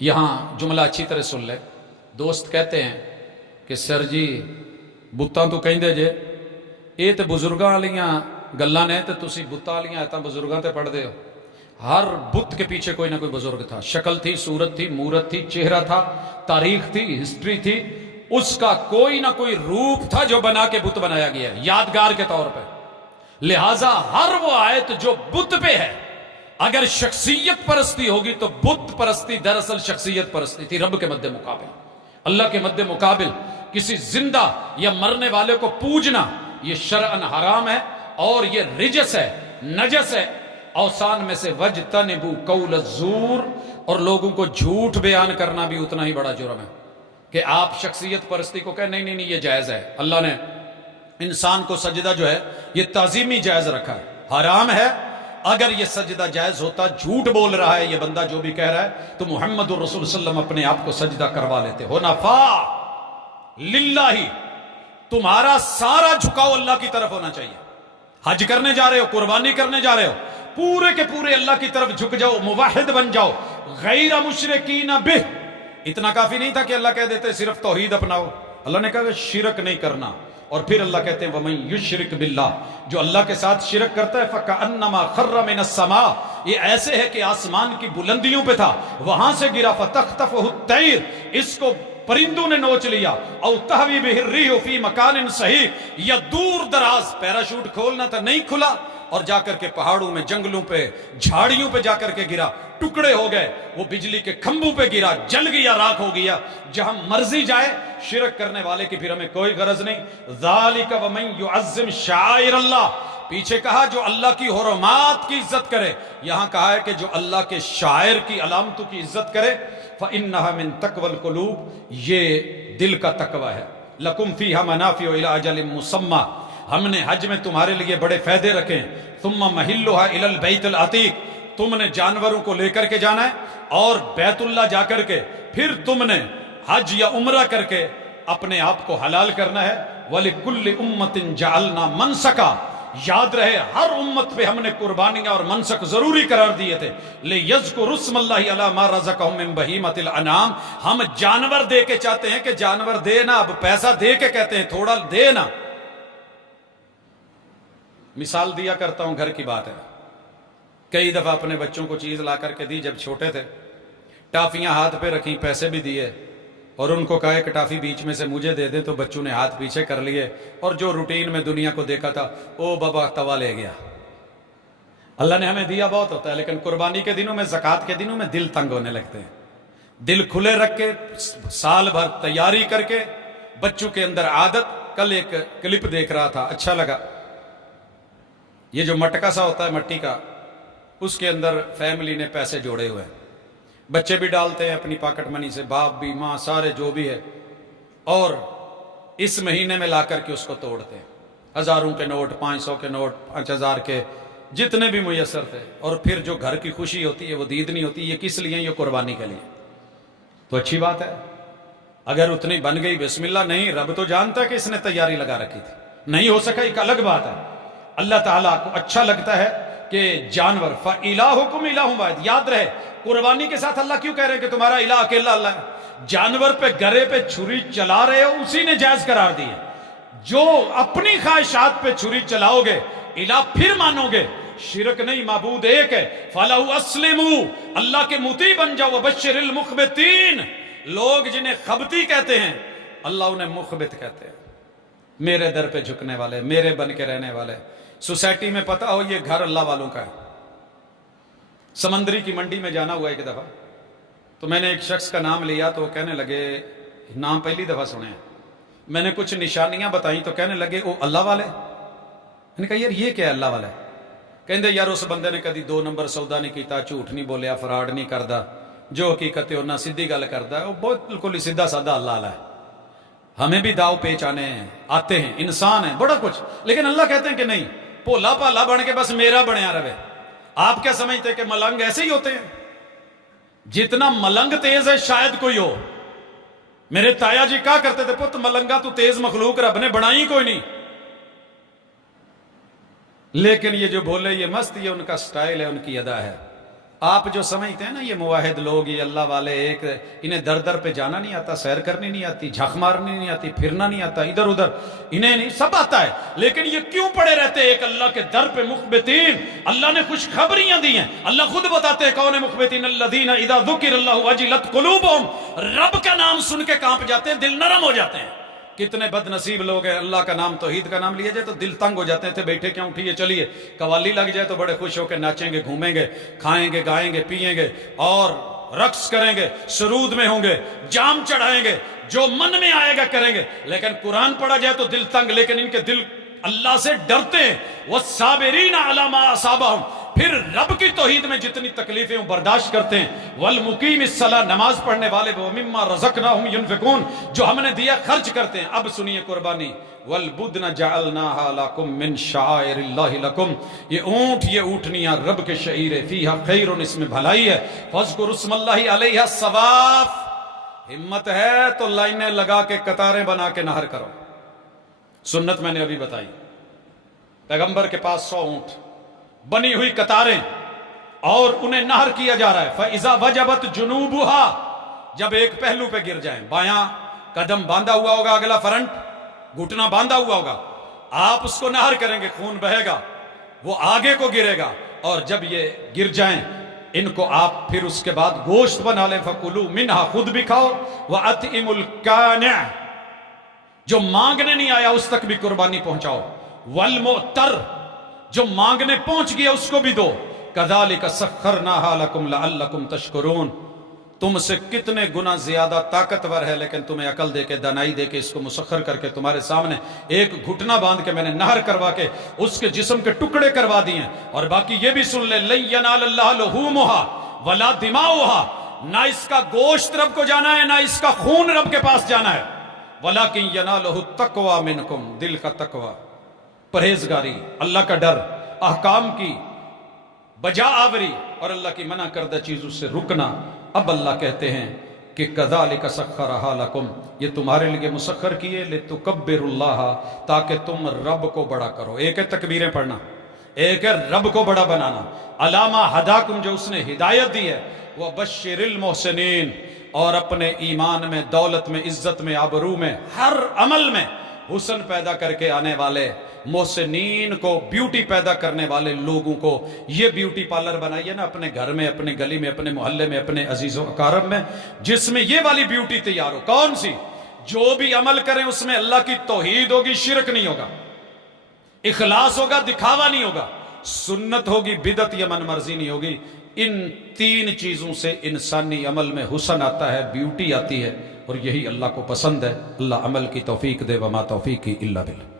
یہاں جملہ اچھی طرح سن لے. دوست کہتے ہیں کہ سر جی بتاں تو کہندے جے یہ تو بزرگاں والیاں گلاں نے تے تسی بتاں والیاں آیتاں بزرگاں تے پڑھ دے ہو. ہر بت کے پیچھے کوئی نہ کوئی بزرگ تھا. شکل تھی، صورت تھی، مورت تھی، چہرہ تھا، تاریخ تھی، ہسٹری تھی. اس کا کوئی نہ کوئی روپ تھا جو بنا کے بت بنایا گیا ہے یادگار کے طور پہ. لہٰذا ہر وہ آیت جو بت پہ ہے اگر شخصیت پرستی ہوگی تو بت پرستی دراصل شخصیت پرستی تھی. رب کے مد مقابل، اللہ کے مد مقابل کسی زندہ یا مرنے والے کو پوجنا یہ شرعن حرام ہے اور یہ رجس ہے، نجس ہے. اوثان میں سے وجتنبوا قول الزور، اور لوگوں کو جھوٹ بیان کرنا بھی اتنا ہی بڑا جرم ہے کہ آپ شخصیت پرستی کو کہیں نہیں نہیں نہیں یہ جائز ہے. اللہ نے انسان کو سجدہ جو ہے یہ تعظیمی جائز رکھا ہے، حرام ہے. اگر یہ سجدہ جائز ہوتا، جھوٹ بول رہا ہے یہ بندہ جو بھی کہہ رہا ہے، تو محمد الرسول صلی اللہ علیہ وسلم اپنے آپ کو سجدہ کروا لیتے. حنفاء للہ، تمہارا سارا جھکاؤ اللہ کی طرف ہونا چاہیے. حج کرنے جا رہے ہو، قربانی کرنے جا رہے ہو، پورے کے پورے اللہ کی طرف جھک جاؤ، موحد بن جاؤ. غیر مشرکین بہ، اتنا کافی نہیں تھا کہ اللہ کہہ دیتے صرف توحید اپناؤ. اللہ نے کہا کہ شرک نہیں کرنا. اور پھر اللہ کہتے ہیں وَمَن يُشْرِكْ بِاللَّهِ، جو اللہ کے ساتھ شرک کرتا ہے فَكَأَنَّمَا خَرَّ مِنَ السَّمَاءِ، یہ ایسے ہے کہ آسمان کی بلندیوں پہ تھا، وہاں سے گرا. فَتَخْطَفُهُ الطَّيْرُ، اس کو پرندوں نے نوچ لیا. او تہوی بہ الرِّیحُ فی مکان صحیح، یا دور دراز پیراشوٹ کھولنا تھا نہیں کھلا اور جا کر کے پہاڑوں میں، جنگلوں پہ، جھاڑیوں پہ جا کر کے گرا، ٹکڑے ہو گئے. وہ بجلی کے کھمبوں پہ گرا، جل گیا، راکھ ہو گیا. جہاں مرضی جائے، شرک کرنے والے کی پھر ہمیں کوئی غرض نہیں. ذالک ومن یعظم شعائر اللہ، پیچھے کہا جو اللہ کی حرمات کی عزت کرے، یہاں کہا ہے کہ جو اللہ کے شاعر کی علامتوں کی عزت کرے. فإنها من تقوى القلوب، یہ دل کا تقوی ہے. لکم فیہا منافع الی اجل مسمی، ہم نے حج میں تمہارے لیے بڑے فائدے رکھے. ثم محلھا الی البیت العتیق، تم نے جانوروں کو لے کر کے جانا ہے اور بیت اللہ جا کر کے پھر تم نے حج یا عمرہ کر کے اپنے آپ کو حلال کرنا ہے. وَلِكُلِّ أُمَّةٍ جَعَلْنَا مَنْسَكًا، یاد رہے ہر امت پہ ہم نے قربانیاں اور منسک ضروری قرار دیے تھے. لِيَذْكُرُوا اسْمَ اللَّهِ عَلَىٰ مَا رَزَقَهُم مِّن بَهِيمَةِ الْأَنْعَامِ، ہم جانور دے کے چاہتے ہیں کہ جانور دینا، اب پیسہ دے کے کہتے ہیں تھوڑا دینا. مثال دیا کرتا ہوں، گھر کی بات ہے. کئی دفعہ اپنے بچوں کو چیز لا کر کے دی، جب چھوٹے تھے ٹافیاں ہاتھ پہ رکھیں، پیسے بھی دیے اور ان کو کہا کہ ٹافی بیچ میں سے مجھے دے دیں، تو بچوں نے ہاتھ پیچھے کر لیے اور جو روٹین میں دنیا کو دیکھا تھا، او بابا توا لے گیا. اللہ نے ہمیں دیا بہت ہوتا ہے، لیکن قربانی کے دنوں میں، زکوٰۃ کے دنوں میں دل تنگ ہونے لگتے ہیں. دل کھلے رکھ کے سال بھر تیاری کر کے بچوں کے اندر عادت. کل ایک کلپ دیکھ رہا تھا، اچھا لگا. یہ جو مٹکا سا ہوتا ہے مٹی کا، اس کے اندر فیملی نے پیسے جوڑے ہوئے ہیں، بچے بھی ڈالتے ہیں اپنی پاکٹ منی سے، باپ بھی، ماں، سارے جو بھی ہے، اور اس مہینے میں لا کر کے اس کو توڑتے ہیں. ہزاروں کے نوٹ، 500 کے نوٹ، 5000 کے، جتنے بھی میسر تھے. اور پھر جو گھر کی خوشی ہوتی ہے وہ عید نہیں ہوتی. یہ کس لیے؟ یہ قربانی کے لیے. تو اچھی بات ہے اگر اتنی بن گئی، بسم اللہ. نہیں، رب تو جانتا ہے کہ اس نے تیاری لگا رکھی تھی، نہیں ہو سکا ایک الگ بات ہے. اللہ تعالیٰ کو اچھا لگتا ہے کہ جانور. فَإِلَٰهُكُمْ إِلَٰهٌ وَاحِدٌ، یاد رہے قربانی کے ساتھ اللہ کیوں کہہ رہے ہیں کہ تمہارا الہ اکیلا اللہ ہے؟ جانور پہ، گرے پہ چھری چلا رہے ہو، اسی نے جائز قرار دی ہے. جو اپنی خواہشات پہ چھری چلاؤ گے، الہ پھر مانو گے. شرک نہیں، معبود ایک ہے. فَلَهُ أَسْلِمُوا، اللہ کے مطیع بن جاؤ. وَبَشِّرِ الْمُخْبِتِينَ، لوگ جنہیں خبتی کہتے ہیں اللہ انہیں مخبت کہتے ہیں، میرے در پہ جھکنے والے، میرے بن کے رہنے والے. سوسائٹی میں پتہ ہو یہ گھر اللہ والوں کا ہے. سمندری کی منڈی میں جانا ہوا ایک دفعہ، تو میں نے ایک شخص کا نام لیا تو وہ کہنے لگے، نام پہلی دفعہ سنے ہیں. میں نے کچھ نشانیاں بتائیں تو کہنے لگے وہ اللہ والے. میں نے کہا یار یہ کیا ہے اللہ والا ہے؟ کہندے یار اس بندے نے کدی 2 نمبر سودا نہیں کیتا، جھوٹ نہیں بولیا، فراڈ نہیں کردا، جو حقیقت ہے انہاں سیدھی گل کردا ہے، وہ بہت بالکل ہی سیدھا سادہ اللہ والا ہے. ہمیں بھی داؤ پیچ آتے ہیں، انسان ہیں، بڑا کچھ. لیکن اللہ کہتے ہیں کہ نہیں، بھولا بھالا بن کے بس میرا بنیا رہے. آپ کیا سمجھتے ہیں کہ ملنگ ایسے ہی ہوتے ہیں؟ جتنا ملنگ تیز ہے شاید کوئی ہو. میرے تایا جی کہا کرتے تھے، پت ملنگا تو تیز مخلوق رب نے بنائی کوئی نہیں. لیکن یہ جو بولے یہ مست، یہ ان کا سٹائل ہے، ان کی ادا ہے. آپ جو سمجھتے ہیں نا یہ مواحد لوگ، یہ اللہ والے، ایک انہیں در در پہ جانا نہیں آتا، سیر کرنی نہیں آتی، جھک مارنی نہیں آتی، پھرنا نہیں آتا ادھر ادھر، انہیں نہیں، سب آتا ہے، لیکن یہ کیوں پڑے رہتے ایک اللہ کے در پہ مخبتین؟ اللہ نے خوش خبریاں دی ہیں، اللہ خود بتاتے ہیں کون مخبتین، الذین اذا ذکر اللہ وجلت قلوبہم، رب کا نام سن کے کانپ جاتے ہیں، دل نرم ہو جاتے ہیں۔ کتنے بد نصیب لوگ ہیں، اللہ کا نام توحید کا نام لیے جائے تو دل تنگ ہو جاتے ہیں، تھے بیٹھے کیوں اٹھیے چلیے، قوالی لگ جائے تو بڑے خوش ہو کے ناچیں گے، گھومیں گے، کھائیں گے، گائیں گے، پیئیں گے اور رقص کریں گے، سرود میں ہوں گے، جام چڑھائیں گے، جو من میں آئے گا کریں گے، لیکن قرآن پڑھا جائے تو دل تنگ، لیکن ان کے دل اللہ سے ڈرتے ہیں۔ والصابرین علی ما اصابہم، پھر رب کی توحید میں جتنی تکلیفیں وہ برداشت کرتے ہیں۔ والمقیم الصلاۃ، نماز پڑھنے والے، ومما رزقناہم ينفقون، جو ہم نے دیا خرچ کرتے ہیں۔ اب سنیے قربانی، والبدن جعلناها لکم من شعائر اللہ لکم، یہ اونٹ، یہ اونٹنیاں رب کے شعیر ہے، فیہا خیر، اس میں بھلائی ہے، فاذکروا اسم اللہ علیہا صواف، ہمت ہے تو لائنیں لگا کے قطاریں بنا کے نہر کرو۔ سنت میں نے ابھی بتائی، پیغمبر کے پاس 100 اونٹ، بنی ہوئی قطاریں، اور انہیں نہر کیا جا رہا ہے۔ فَإِذَا وَجَبَتْ جُنُوبُهَا، جب ایک پہلو پہ گر جائیں، بایاں قدم باندھا ہوا ہوگا، اگلا فرنٹ گھٹنا باندھا ہوا ہوگا، آپ اس کو نہر کریں گے، خون بہے گا، وہ آگے کو گرے گا، اور جب یہ گر جائیں ان کو آپ پھر اس کے بعد گوشت بنا لیں، فَكُلُوا مِنْهَا، خود بھی کھاؤ، وَأَطْعِمُوا الْقَانِعَ، جو مانگنے نہیں آیا اس تک بھی قربانی پہنچاؤ، والمعتر، جو مانگنے پہنچ گیا اس کو بھی دو، کذالک سخرناہا لکم لعلکم تشکرون، تم سے کتنے گنا زیادہ طاقتور ہے، لیکن تمہیں عقل دے کے، دانائی دے کے، اس کو مسخر کر کے تمہارے سامنے ایک گھٹنا باندھ کے میں نے نہر کروا کے اس کے جسم کے ٹکڑے کروا دیے ہیں۔ اور باقی یہ بھی سن لے، لن ینال اللہ لحومها ولا دماؤها، نہ اس کا گوشت رب کو جانا ہے، نہ اس کا خون رب کے پاس جانا ہے، ولیکن ینالہ التقوی منکم، دل کا تقوی، پرہیزگاری، اللہ کا ڈر، احکام کی بجا آوری اور اللہ کی منع کردہ چیزوں سے رکنا۔ اب اللہ کہتے ہیں کہ کذالک سخرھا لکم، یہ تمہارے لیے مسخر کیے، لتکبروا اللہ، تاکہ تم رب کو بڑا کرو۔ ایک ہے تکبیریں پڑھنا، ایک ہے رب کو بڑا بنانا، علامہ ہداکم، جو اس نے ہدایت دی ہے، وبشر المحسنین، اور اپنے ایمان میں، دولت میں، عزت میں، آبرو میں، ہر عمل میں حسن پیدا کر کے آنے والے محسنین کو، بیوٹی پیدا کرنے والے لوگوں کو، یہ بیوٹی پارلر بنائیے نا اپنے گھر میں، اپنے گلی میں، اپنے محلے میں، اپنے عزیز و اقارب میں، جس میں یہ والی بیوٹی تیار ہو۔ کون سی؟ جو بھی عمل کریں اس میں اللہ کی توحید ہوگی، شرک نہیں ہوگا، اخلاص ہوگا، دکھاوا نہیں ہوگا، سنت ہوگی، بدعت یا من مرضی نہیں ہوگی۔ ان 3 چیزوں سے انسانی عمل میں حسن آتا ہے، بیوٹی آتی ہے، اور یہی اللہ کو پسند ہے۔ اللہ عمل کی توفیق دے، وما توفیقی الا باللہ۔